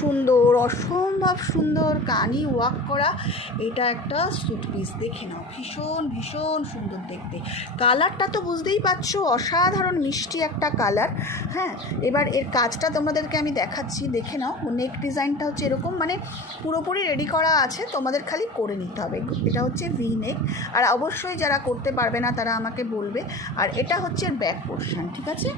সুন্দর, অসম্ভব সুন্দর কানি ওয়ার্ক করা এটা একটা স্যুট পিস। দেখে নাও, ভীষণ ভীষণ সুন্দর দেখতে। কালারটা তো বুঝতেই পারছো, অসাধারণ মিষ্টি একটা কালার। হ্যাঁ, এবার এর কাজটা তোমাদেরকে আমি দেখাচ্ছি, দেখে নাও। নেক ডিজাইনটা হচ্ছে এরকম, মানে পুরোপুরি রেডি করা আছে, তোমাদের খালি করে নিতে হবে। এটা হচ্ছে ভি নেক, আর অবশ্যই যারা করতে পারবে না তারা আমাকে বলবে। আর এটা হচ্ছে ব্যাক পোর্শন, ঠিক আছে?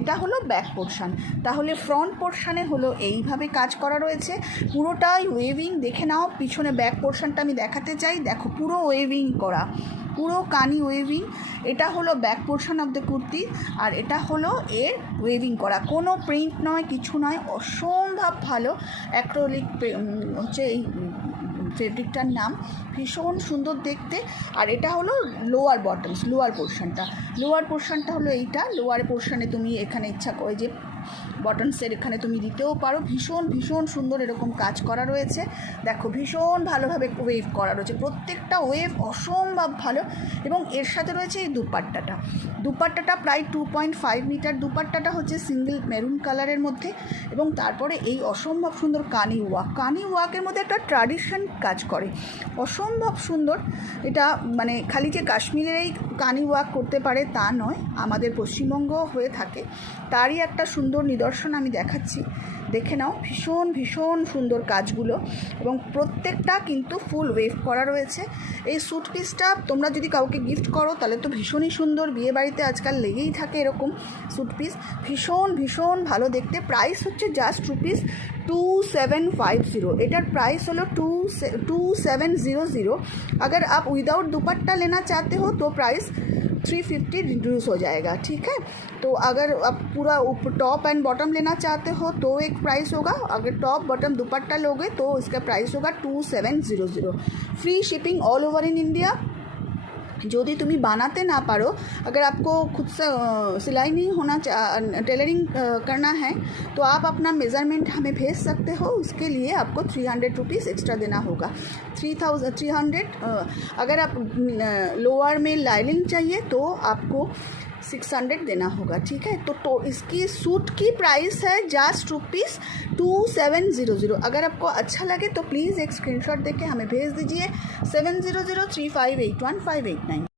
এটা হলো ব্যাক পোর্শন। তাহলে ফ্রন্ট পোর্শনে হলো এইভাবে কাজ করা রয়েছে, পুরোটাই ওয়েভিং। দেখে নাও, পিছনে ব্যাক পোর্শনটা আমি দেখাতে চাই, দেখো পুরো ওয়েভিং করা, পুরো কানি ওয়েভিং। এটা হলো back portion of the kurti, আর এটা হলো এর ওয়েভিং করা, কোনো প্রিন্ট নয়, কিছু নয়, অসম্ভব ভালো অ্যাক্রিলিক হচ্ছে এই ফেব্রিকটার নাম, ভীষণ সুন্দর দেখতে। আর এটা হলো লোয়ার বটমস, লোয়ার পোর্শনটা হলো এইটা। লোয়ার পোর্শনে তুমি এখানে ইচ্ছা করে যে বটমসের এখানে তুমি দিতেও পারো। ভীষণ ভীষণ সুন্দর এরকম কাজ করা রয়েছে, দেখো ভীষণ ভালোভাবে ওয়েভ করা রয়েছে, প্রত্যেকটা ওয়েভ অসম্ভব ভালো। এবং এর সাথে রয়েছে এই দুপাট্টাটা প্রায় 2.5 মিটার। দুপাট্টাটা হচ্ছে সিঙ্গেল মেরুন কালারের মধ্যে, এবং তারপরে এই অসম্ভব সুন্দর কানি ওয়ার্কের মধ্যে একটা ট্র্যাডিশন কাজ করে, অসম্ভব সুন্দর। এটা মানে খালি যে কাশ্মীরের এই কানি ওয়ার্ক করতে পারে তা নয়, আমাদের পশ্চিমবঙ্গ হয়ে থাকে, তারই একটা সুন্দর নিদর্শন আমি দেখাচ্ছি। দেখে নাও, ভীষণ ভীষণ সুন্দর কাজগুলো, এবং প্রত্যেকটা কিন্তু ফুল ওয়েভ করা রয়েছে। এই স্যুট পিসটা তোমরা যদি কাউকে গিফট করো তাহলে তো ভীষণই সুন্দর, বিয়েবাড়িতে আজকাল লেগেই থাকে এরকম স্যুট পিস, ভীষণ ভীষণ ভালো দেখতে। প্রাইস হচ্ছে জাস্ট রুপিস 2750। এটার प्राइस हलो 2700। अगर आप विदाउट दुपट्टा लेना चाहते हो तो प्राइस 350 रिड्यूस हो जाएगा, ठीक है? तो अगर आप पूरा टॉप एंड बॉटम लेना चाहते हो तो एक प्राइस होगा, अगर टॉप बॉटम दुपट्टा लोगे तो इसका प्राइस होगा 2700। Free shipping all over in India. यदि तुम्हें बनाते ना पारो, अगर आपको खुद से सिलाई नहीं होना टेलरिंग करना है तो आप अपना मेज़रमेंट हमें भेज सकते हो। उसके लिए आपको 300 रुपीज़ एक्स्ट्रा देना होगा, 300। अगर आप लोअर में लाइनिंग चाहिए तो आपको 600 देना होगा, ठीक है? तो इसकी सूट की प्राइस है जस्ट रुपीस 2700। अगर आपको अच्छा लगे तो प्लीज़ एक स्क्रीनशॉट देके हमें भेज दीजिए 7003581589।